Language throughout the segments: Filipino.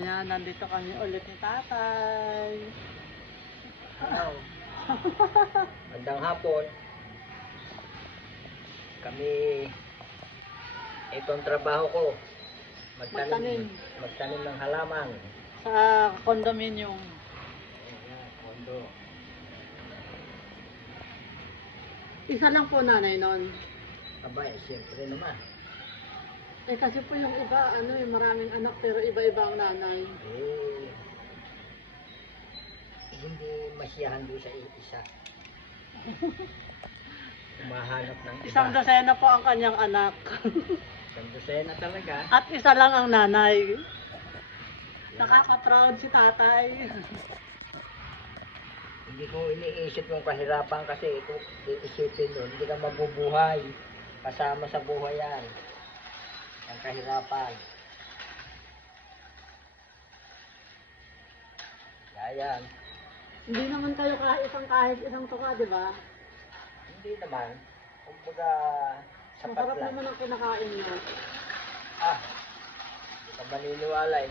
Ayan, nandito kami ulit ni tatay. Hello. Magandang hapon. Kami, itong trabaho ko, Magtanim. magtanim ng halaman. Sa condominium. Ayan, kondo. Isa lang po nanay nun. Abay, siyempre naman. Eh kasi po yung iba, maraming anak pero iba-iba ang nanay. Hindi masiyahan doon sa isa. Umahanap ng iba. Isang dosena po ang kanyang anak. Isang dosena talaga. At isa lang ang nanay. Nakaka-proud si tatay. Hindi ko iniisip yung kahirapan kasi kung iisipin nun, hindi ka mabubuhay. Kasama sa buhay yan. Ang kahirapan. Yan. Hindi naman kayo kahit isang tuka, di ba? Hindi naman. Kumbaga, sapat Masarap lang. naman ang kinakain niyo. Hindi ka maniniwala eh.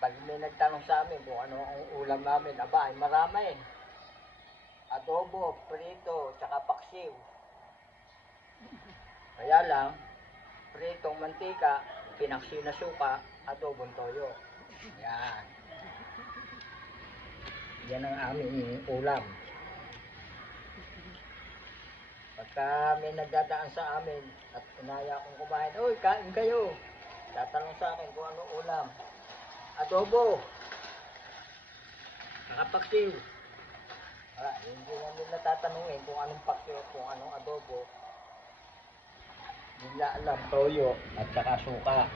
Pag may nagtanong sa amin kung ano ang ulam namin, aba, ay marami. Adobo, prito, tsaka paksiw. Kaya lang, pritong mantika, pinaksiw na suka, adobong toyo. Yan. Yan ang aming ulam. Pagka may nagdadaan sa amin at inaya akong kumain, "Uy, kain kayo." Tatanong sa akin kung ano ulam. Adobo. Nakapaksiw. Hindi na nila tatanungin kung anong paksiw at kung anong adobo. Hindi nila alam, toyo at saka suka.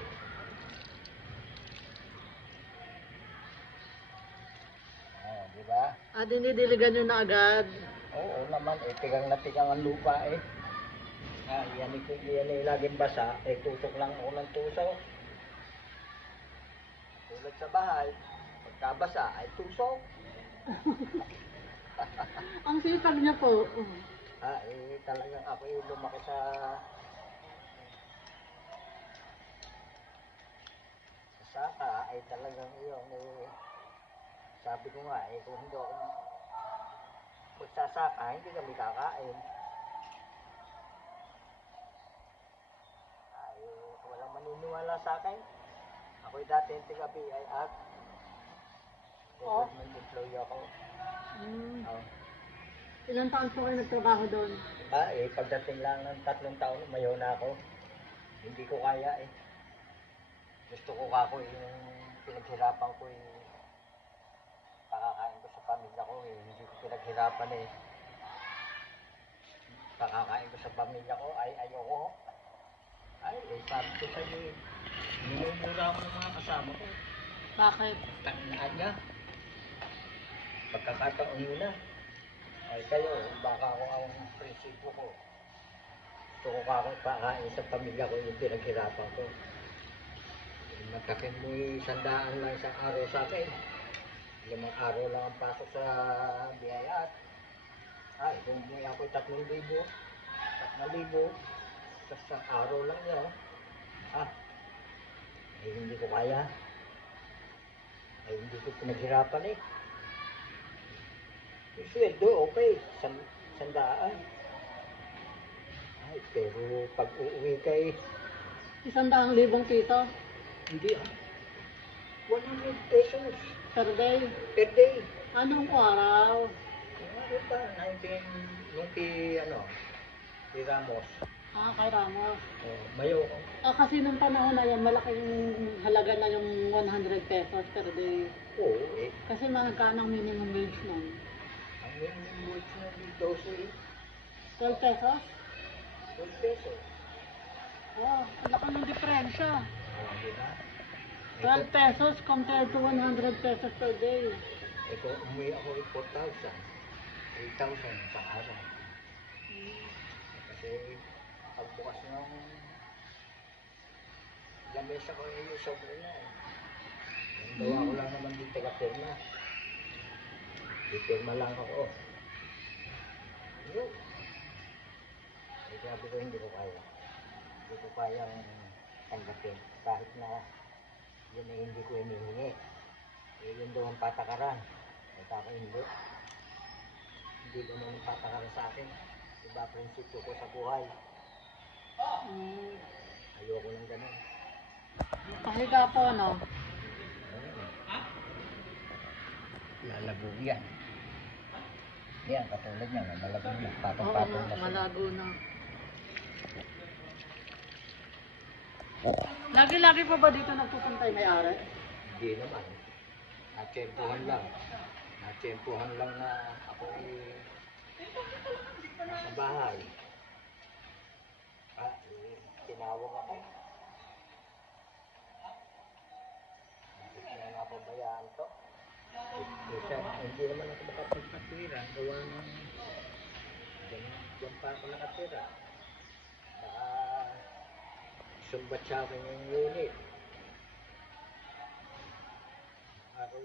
Diba? Dinidiligan nyo na agad. Oo naman, tigang na tigang ang lupa eh. Yan laging basa, tutok lang ako ng tusaw. Tulad sa bahay, pagkabasa ay tusok. Ang sipag niya po. Talagang ako yung lumaki sa saka ay talagang yun sabi ko nga kung hindi ako magsasaka, hindi kami kakain. Walang maniniwala sa akin. Ako'y dati yung tiga-BI at government employee ako. Ilang taon po kayo nagtrabaho doon? Pagdating lang ng 3 taon, mayaw na ako. Hindi ko kaya eh. Gusto ko kako yung pinaghirapan ko pakakain ko sa pamilya ko hindi ko pinaghirapan eh. Pakakain ko sa pamilya ko ay ayoko. Sabi ko sa'yo eh. Minumura ako ng mga kasama ko. Bakit? Taknaan niya. Pagkakataon nyo na. Kayo, baka ako ang prinsipo ko. Gusto ko kako pakain sa pamilya ko yung pinaghirapan ko. Magtakin mo 100 lang isang araw sa akin. 5 araw lang ang pasok sa biyayat. Kung may ako'y 3,000, 3,000, sa isang araw lang yan. Hindi ko kaya. Hindi ko pinaghirapan eh. Yung sweldo, okay, 100. Pero pag uuwi kay 100,000 piso hindi 100 pesos per day. per day. Anong araw? Ano ba? 19, kay Ramos. Kay Ramos. Mayo. Kasi nung panahon na yan, malaking halaga na yung 100 pesos per day. Oo Kasi magkano ang minimum wage nun? Ang minimum wage na dito 12 pesos? 12 pesos. Ang laki ng diferensya. Diba? 12 pesos compared to 100 pesos per day. Ito, umuwi ako 4,000. 3,000 sa araw. Kasi pagbukas ng lamesa ko sobre na eh. Ang gawa ko lang naman dito ka-pirma. Ipirma lang ako. Yun. Sabi ko hindi ko kaya. Hindi ko kayang tanggapin. Kahit na Yun ay hindi ko hinihingi. Eh, yun daw ang patakaran. At ako hindi. Hindi naman ang patakaran sa akin. Iba prinsipyo ko sa buhay. Mm. Ayoko ng ganun. Pahiga po, no? Lalabog yan. Yan, katulad niya, malabog na. Oo Patong-patong nga, na siya. malago na. Lagi-lagi po ba dito nagpupunta yung may-ari? Hindi naman. Natsempuhan lang. Natsempuhan lang na ako nasa bahay. Tinawag ako. Bakit na nga pabayaan to? Hindi naman ako makapagpatira. Gawa ng diyan pa ako nakatira. Baka sumbat sa akin yung unit. Ako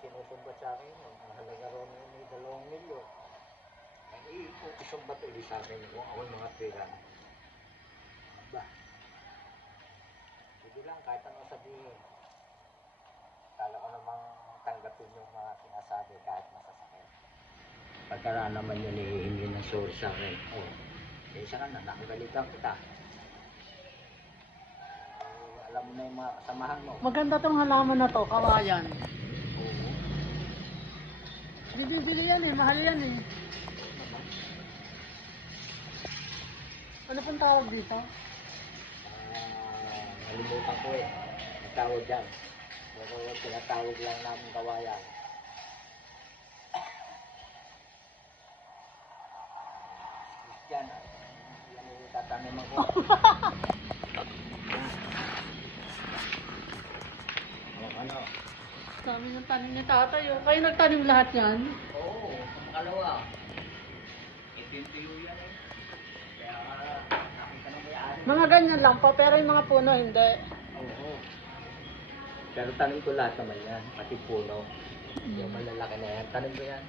sinusumbat sa akin. Ang halaga ron may 2 milyon. Ay, kung isumbat ulit sa akin kung ako yung mga pera. Ba? Sige lang, kahit ano sabihin. Kala ko namang tanggapin yung mga sinasabi kahit masasakit. Pagkara naman yun hihingi ng sorry sa akin. Oh, isa ka na, nakagalitan kita. Alam mo na yung mga kasamahan mo. Maganda tong halaman na to, kawayan. Oo. Bibili yan eh, mahal yan eh. Ano pong tawag dito? Nalimutan ko eh. Ang tawag dyan. Pero tinatawag lang namin kawayan. Yan. Yan yung tataniman ko. Ano? Dami ng tanim ni tatay. Oh. Kayo nagtanim lahat yan? Oo, makalawa. Ipintiyo yan eh. Kaya nakita na may-ari. Mga ganyan lang po, pero yung mga puno hindi. Oo. Pero tanim ko lahat naman yan, pati puno. Yung malalaki na yan, tanim ko yan.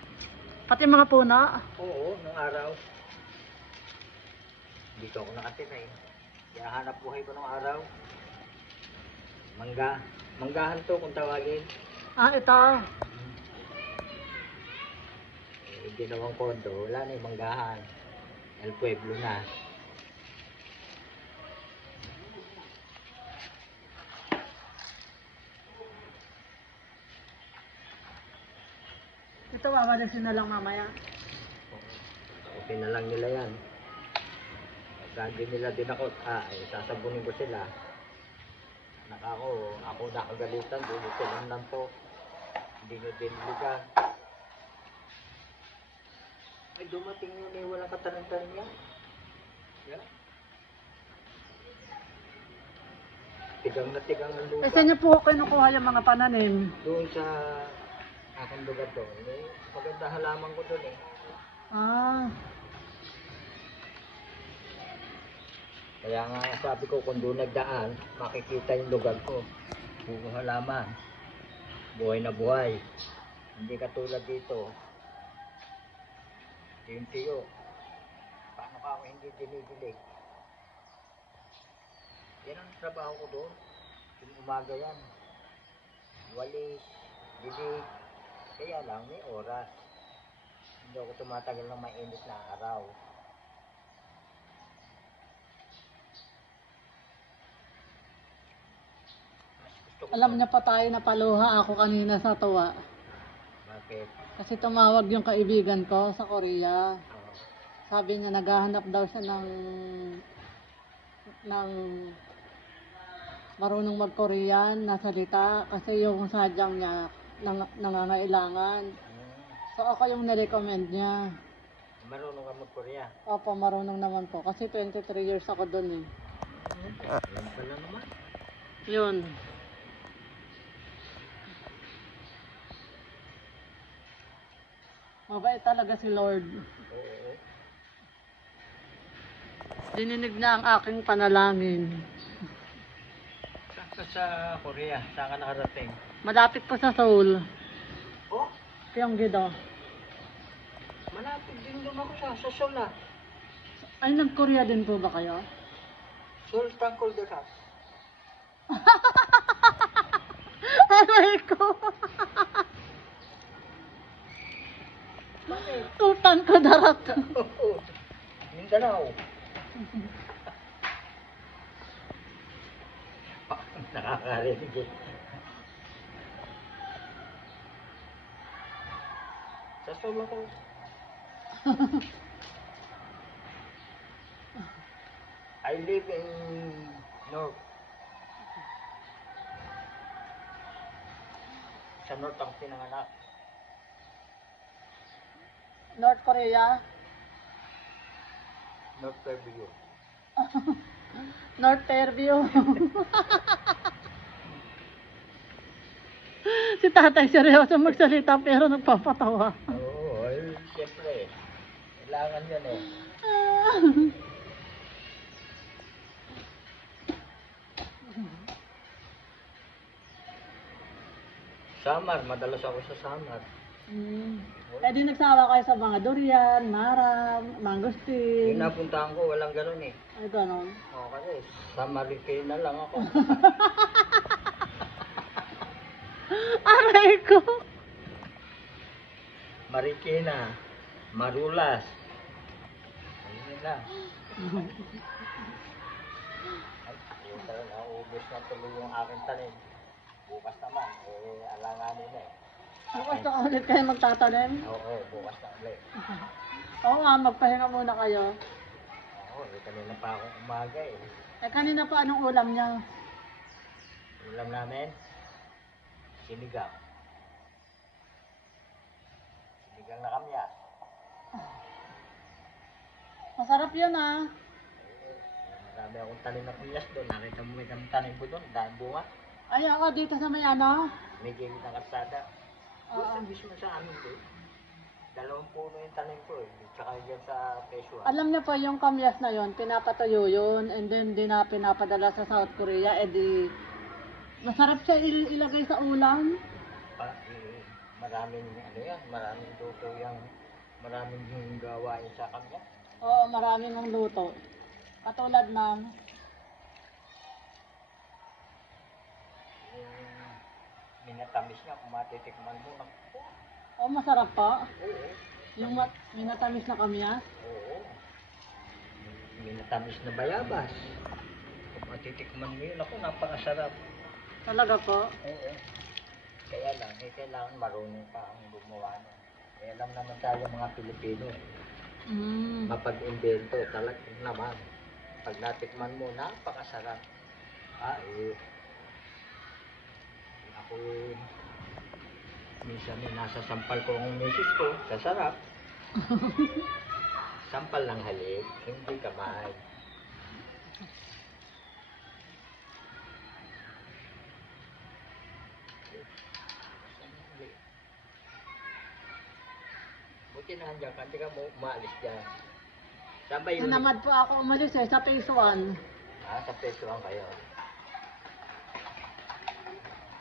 Pati mga puno? Oo, nung araw. Dito ako nakatira eh. Kaya hanap buhay ko nung araw. Mangga. Manggahan to kung tawagin. Ah, ito. Eh, ginawang kondo, wala na yung manggahan. El Pueblo na. Ito, wawalisin na lang mamaya. Okay na lang nila yan. Pagka nila din ako, sasabunin ko sila. Ako nakagalitan, dito lang lang to. Hindi nyo din ligan. Ay, dumating yun eh, walang katanan-tanan yan. Yeah. Tigang na tigang ang lupa. Eh, saan niyo po kinukuha yung mga pananim? Doon sa aking lugar doon, may maganda halaman ko doon eh. Ah, Kaya nga sabi ko kung doon nagdaan, makikita yung lugar ko. Puro halaman. Buhay na buhay. Hindi katulad dito. Tiyo. Paano ka ako hindi dinidilig? Yan ang trabaho ko doon. Yung umaga yan. Walis, dilig. Kaya lang may oras. Hindi ako tumatagal ng mainit na araw. alam niya pa tayo na paluha ako kanina sa tuwa. Bakit? Kasi tumawag yung kaibigan ko sa Korea. Oh, Sabi niya naghahanap daw siya ng marunong mag-Korean na salita kasi yung sadyang niya nangangailangan. So ako yung nirecommend niya. marunong ka mag-Korea. Opo, marunong naman po. Kasi 23 years ako dun eh. Alam pala naman. Yun. Mabait talaga si Lord. Oo. Dininig na ang aking panalangin. Saan ka sa Korea? Saan ka nakarating? Malapit po sa Seoul. Oh, Gyeonggi-do. malapit din doon ako sa Seoul ah. Ay, nag-Korea din po ba kayo? Seoul Tangkol de Ras. Aray ko. Bakit? Sultan ko darat. Mindanao. Nakakarinig eh. Sa solo ko. I live in North. Sa North ang pinanganak. North Korea. North Fairview. North Fairview. Si tatay seryoso magsalita pero nagpapatawa. Oo, ay, siyempre. Kailangan yan eh. Samar, madalas ako sa Samar. Eh di nagsawa kayo sa mga durian, maram, mangosteen. Yung napuntahan ko, walang ganun eh. Ay, ganon. Oo, kasi sa Marikina lang ako. Aray ko. Marikina, Marulas. Ayun lang. Ay, yun talaga, naubos na tuloy yung aking tanim. Bukas naman, alanganin na eh. Bukas na ulit kayo magtatanim. Oo, bukas na ulit. Oo nga, magpahinga muna kayo. Oo, kanina pa akong umaga eh. Eh kanina pa anong ulam niya? Ulam namin, sinigang. Sinigang na kamyas. Masarap yun ah. Marami akong tanim na kamyas doon. Nakita mo may tanim ko doon, dahil bunga. Ay ako dito sa may ano. May gilid ng kalsada. Doon Oo. sa mismo sa amin doon. 2 puno yung tanim ko eh. Tsaka dyan sa Peswa. Alam niyo po yung kamyas na yon, pinapatuyo yun and then pinapadala sa South Korea. Eh di, masarap siya ilagay sa ulam. Maraming ano yan, maraming luto yung maraming yung gawain sa kanya. Oo, marami mong luto. Katulad ng, Yung minatamis niya, kung matitikman mo, naku. oh masarap pa. Oo. Yung minatamis na kamyas. Oo. Minatamis na bayabas. Kung matitikman mo yun, ako, napakasarap. Talaga po. Oo. Kaya lang, kailangan marunong pa ang gumawa nun. Kaya alam naman tayo mga Pilipino, mapag-invento talagang naman. Pag natikman mo, napakasarap. Ako, minsan nasa sampal ko ang misis ko, sa sarap. Sampal ng halik, hindi kamay. Buti na andyan ka, hindi ka mo umaalis dyan. Saan ba yun? Nanamad po ako umalis eh, sa phase 1. Sa peso lang kayo.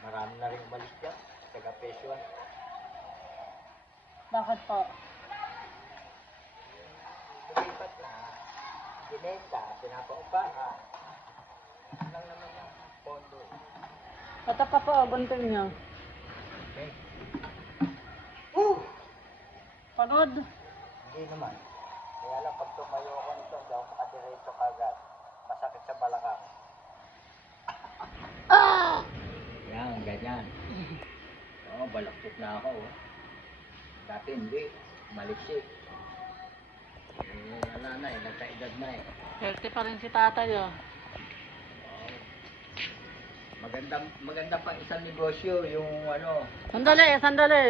Marami na rin umalis dyan, taga peso. Bakit po? Lumipat na, binenta, pinapaupahan. Ano lang naman yung pondo. Ito pa po, gunting niyo. Okay. Pagod. Hindi naman. Kaya lang pag tumayo ako nito, hindi ako makadiretso kagad. Masakit sa balakang. Yan, ganyan. Oo, balaktot na ako. Dati hindi. Maliksik. Wala na eh, nagkaedad na eh. Healthy pa rin si tatay oh. Maganda pang isang negosyo, yung ano, Sandali, sandali.